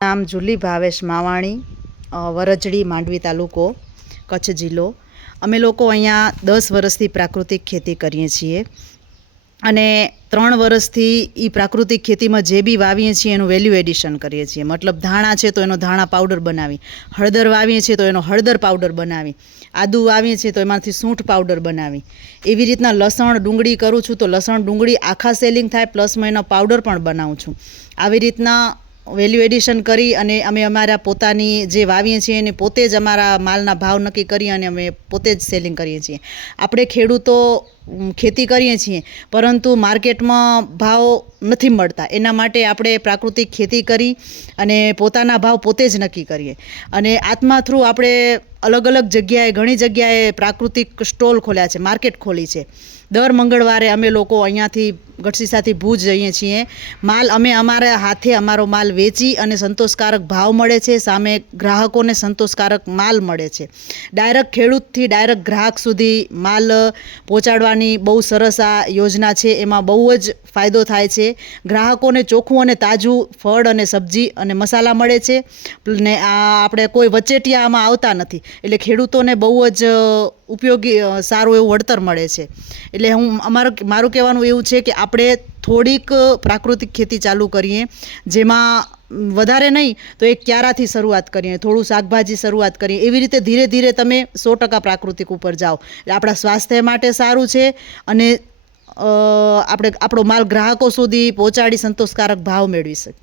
નામ જુલી ભાવેશ માવાણી વરજડી, માંડવી તાલુકો, કચ્છ જિલ્લો. અમે લોકો અહીંયા દસ વર્ષથી પ્રાકૃતિક ખેતી કરીએ છીએ અને ત્રણ વર્ષથી એ પ્રાકૃતિક ખેતીમાં જે બી વાવીએ છીએ એનું વેલ્યુ એડિશન કરીએ છીએ. મતલબ ધાણા છે તો એનો ધાણા પાવડર બનાવી, હળદર વાવીએ છીએ તો એનો હળદર પાવડર બનાવી, આદુ વાવીએ છીએ તો એમાંથી સૂંઠ પાવડર બનાવી. એવી રીતના લસણ ડુંગળી કરું છું તો લસણ ડુંગળી આખા સેલિંગ થાય પ્લસ હું એનો પાવડર પણ બનાવું છું. આવી રીતના વેલ્યુ એડિશન કરી અને અમે અમારા પોતાની જે વાવીએ છીએ એને પોતે જ અમારા માલના ભાવ નક્કી કરી અને અમે પોતે જ સેલિંગ કરીએ છીએ. આપણે ખેડૂતો ખેતી કરીએ છીએ, પરંતુ માર્કેટમાં ભાવ નથી મળતા. એના માટે આપણે પ્રાકૃતિક ખેતી કરી અને પોતાના ભાવ પોતે જ નક્કી કરીએ. અને આત્મા થ્રુ આપણે અલગ અલગ જગ્યાએ, ઘણી જગ્યાએ પ્રાકૃતિક સ્ટોલ ખોલ્યા છે, માર્કેટ ખોલી છે. દર મંગળવારે અમે લોકો અહીંયાથી ગઢસીસાથી ભુજ જઈએ છીએ. માલ અમે અમારા હાથે અમારો માલ વેચી અને સંતોષકારક ભાવ મળે છે, સામે ગ્રાહકોને સંતોષકારક માલ મળે છે. ડાયરેક્ટ ખેડૂતથી ડાયરેક્ટ ગ્રાહક સુધી માલ પહોંચાડવાની બહુ સરસ આ યોજના છે. એમાં બહુ જ ફાયદો થાય છે. ગ્રાહકોને ચોખ્ખું અને તાજું ફળ અને સબ્જી અને મસાલા મળે છે. ને આ આપણે કોઈ વચેટિયા આમાં આવતા નથી. એટલે ખેડૂતોને બહુ જ ઉપયોગી સારું એવું વળતર મળે છે. એટલે હું અમારું મારું કહેવાનું એવું છે કે આપણે થોડીક પ્રાકૃતિક ખેતી ચાલુ કરીએ, જેમાં વધારે નહીં તો એક ક્યારાથી શરૂઆત કરીએ, થોડું શાકભાજી શરૂઆત કરીએ. એવી રીતે ધીરે ધીરે તમે સો ટકા પ્રાકૃતિક ઉપર જાઓ. એટલે આપણા સ્વાસ્થ્ય માટે સારું છે અને આપણે, આપણો માલ ગ્રાહકો સુધી પહોંચાડી સંતોષકારક ભાવ મેળવી શકીએ.